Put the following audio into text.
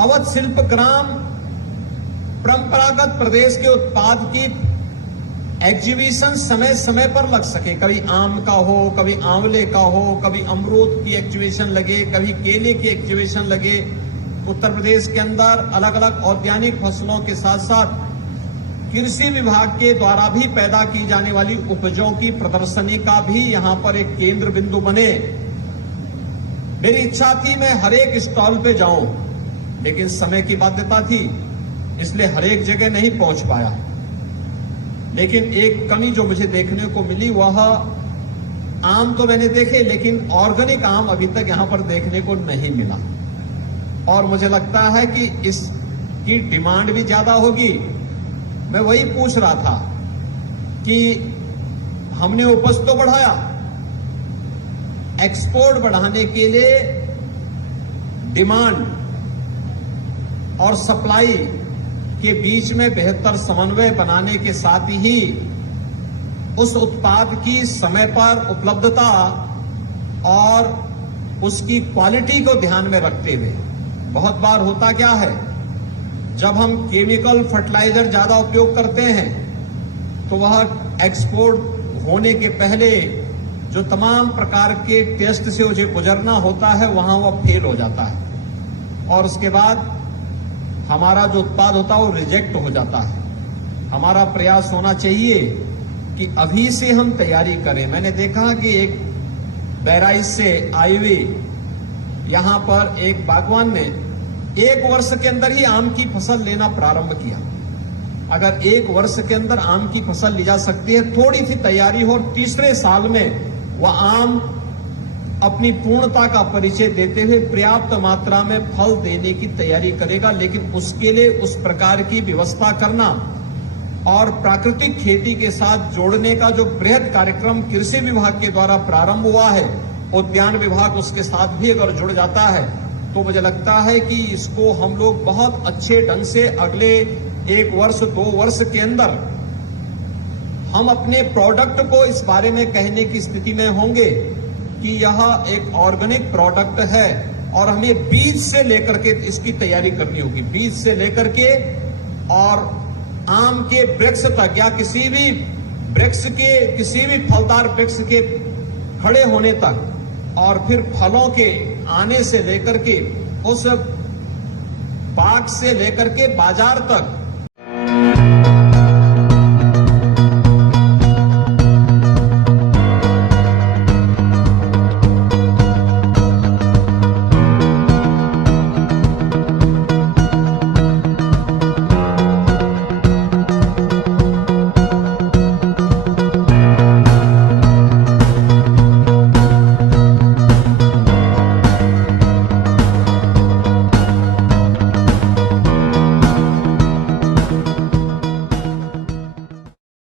अवध शिल्प ग्राम परंपरागत प्रदेश के उत्पाद की एग्जीबिशन समय समय पर लग सके। कभी आम का हो, कभी आंवले का हो, कभी अमरूद की एग्जीबिशन लगे, कभी केले की एग्जीबिशन लगे। उत्तर प्रदेश के अंदर अलग अलग औद्यानिक फसलों के साथ साथ कृषि विभाग के द्वारा भी पैदा की जाने वाली उपजों की प्रदर्शनी का भी यहां पर एक केंद्र बिंदु बने। मेरी इच्छा थी मैं हर एक स्टॉल पे जाऊं, लेकिन समय की बाध्यता थी, इसलिए हर एक जगह नहीं पहुंच पाया। लेकिन एक कमी जो मुझे देखने को मिली वह आम तो मैंने देखे, लेकिन ऑर्गेनिक आम अभी तक यहां पर देखने को नहीं मिला। और मुझे लगता है कि इसकी डिमांड भी ज्यादा होगी। मैं वही पूछ रहा था कि हमने उपज तो बढ़ाया, एक्सपोर्ट बढ़ाने के लिए डिमांड और सप्लाई के बीच में बेहतर समन्वय बनाने के साथ ही उस उत्पाद की समय पर उपलब्धता और उसकी क्वालिटी को ध्यान में रखते हुए, बहुत बार होता क्या है, जब हम केमिकल फर्टिलाइजर ज्यादा उपयोग करते हैं तो वह एक्सपोर्ट होने के पहले जो तमाम प्रकार के टेस्ट से उसे गुजरना होता है वहां वह फेल हो जाता है और उसके बाद हमारा जो उत्पाद होता है वो रिजेक्ट हो जाता है। हमारा प्रयास होना चाहिए कि अभी से हम तैयारी करें। मैंने देखा कि एक बहराइच से आए हुए यहां पर एक बागवान ने 1 वर्ष के अंदर ही आम की फसल लेना प्रारंभ किया। अगर 1 वर्ष के अंदर आम की फसल ली जा सकती है, थोड़ी सी तैयारी हो, और तीसरे साल में वह आम अपनी पूर्णता का परिचय देते हुए पर्याप्त मात्रा में फल देने की तैयारी करेगा। लेकिन उसके लिए उस प्रकार की व्यवस्था करना और प्राकृतिक खेती के साथ जोड़ने का जो बृहद कार्यक्रम कृषि विभाग के द्वारा प्रारंभ हुआ है, उद्यान विभाग उसके साथ भी अगर जुड़ जाता है तो मुझे लगता है कि इसको हम लोग बहुत अच्छे ढंग से अगले 1 वर्ष 2 वर्ष के अंदर हम अपने प्रोडक्ट को इस बारे में कहने की स्थिति में होंगे कि यह एक ऑर्गेनिक प्रोडक्ट है और हमें बीज से लेकर के इसकी तैयारी करनी होगी। बीज से लेकर के और आम के वृक्ष तक या किसी भी वृक्ष के, किसी भी फलदार वृक्ष के खड़े होने तक और फिर फलों के आने से लेकर के उस बाग से लेकर के बाजार तक